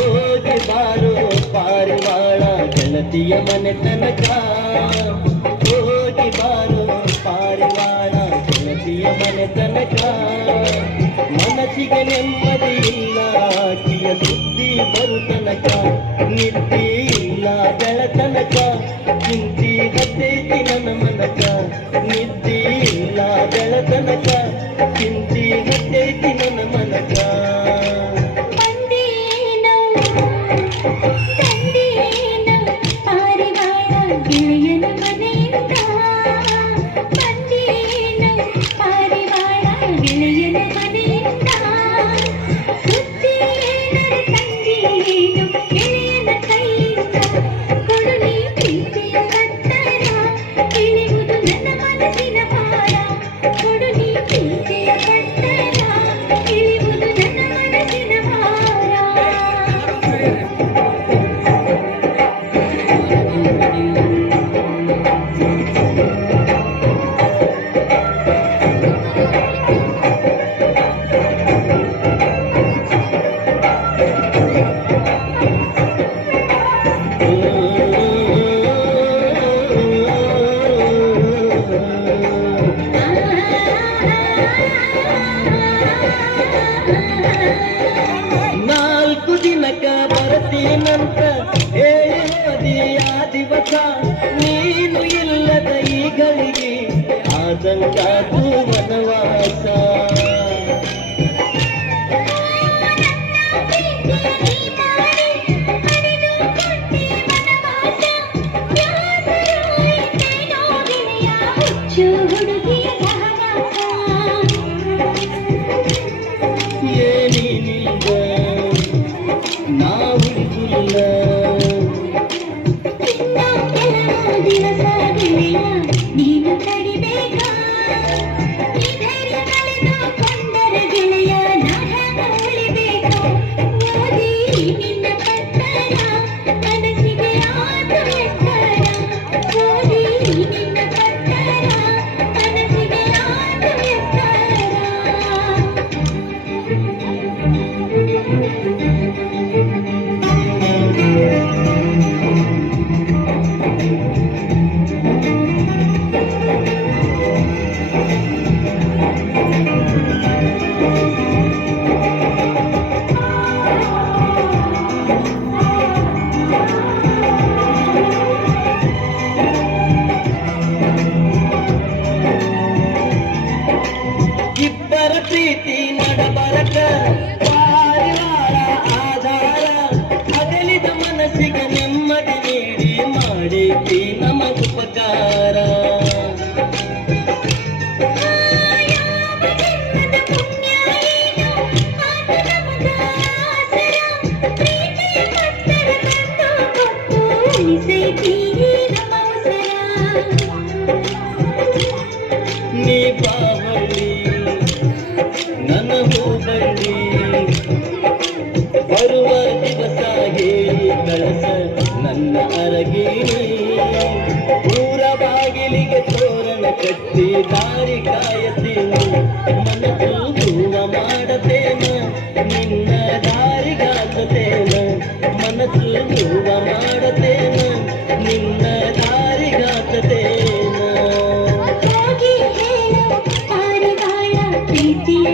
ಹೋಗಿ ಬಾರೋ ಪಾರಿವಾಳ ಗೆಳತಿಯ ಮನೆ ತನಕ. ಹೋಗಿ ಬಾರೋ ಪಾರಿವಾಳ ಗೆಳತಿಯ ಮನೆ ತನಕ. ಮನಸ್ಸಿಗೆ ನೆಮ್ಮದಿ ಇಲ್ಲ ಆಕಿಯ ಸುದ್ದಿ ಬರು ತನಕ. ನಿದ್ದೆ ಇಲ್ಲ ಬೆಳತನಕ ಚಿಂತಿ ಹತ್ತೈತಿ ನನ್ನ ಮನಕ. ನಿದ್ದೆ ಇಲ್ಲ ಬೆಳತನಕ ಚಿಂತಿ ಹತ್ತೈತಿ ನನ್ನ ಮನಕ. ನಾಲ್ಕು ದಿನಕ ಬರ್ತೀನಂತ ಹೇಳಿ ಆ ದಿವಸ ನೀನು ಇಲ್ಲದ ಈ ಗಳಿಗೆ ಆದಂಗಾದು ವನವಾಸ. ಏನಿಲ್ಲ ನಾವುಳಿಲ್ಲ ನೀನು ತಡಿಬೇಕಾ ಕೊಂಡರೆ ಗೆಳೆಯ ಉಳಿಬೇಕಾ. ಓದಿ ನಿನ್ನ ಪಟ್ಟಣ ಮನಸ್ಸಿಗೆ ಆದ ಎತ್ತರ. ಓದಿ ನಿನ್ನ ಪಟ್ಟಣ ಮನಸ್ಸಿಗೆ ಆದ ಎತ್ತರ. ಇಬ್ಬರ ಪ್ರೀತಿ ನಡಬರಕ ಪಾರಿವಾಳ ಆಧಾರ. ಅಗಲಿದ ಮನಸ್ಸಿಗೆ ನೆಮ್ಮದಿ ನೀಡಿ ಮಾಡೈತಿ ನಮಗುಪಕಾರ. ನೀ ಬಾವಳಿ ನನ್ನ ಹೂಬಳ್ಳಿ ಬರುವ ದಿವಸ ಹೇಳಿ ಕಳಸ ನನ್ನ ಅರಗಿಣಿ. ಊರ ಬಾಗಿಲಿಗೆ ತೋರಣ ಕಟ್ಟಿ ದಾರಿ ಕಾಯತೀನಿ. ಮನಸ್ಸು ಹೂವ ಮಾಡತೇನ ನಿನ್ನ ದಾರಿಗಾಸತೇನ. ಮನಸ್ಸು ಹೂವ ಮಾಡತೇನ ನಿನ್ನ ದಾರಿಗಾಸತೇನ. ಪ್ರೀತಿಯ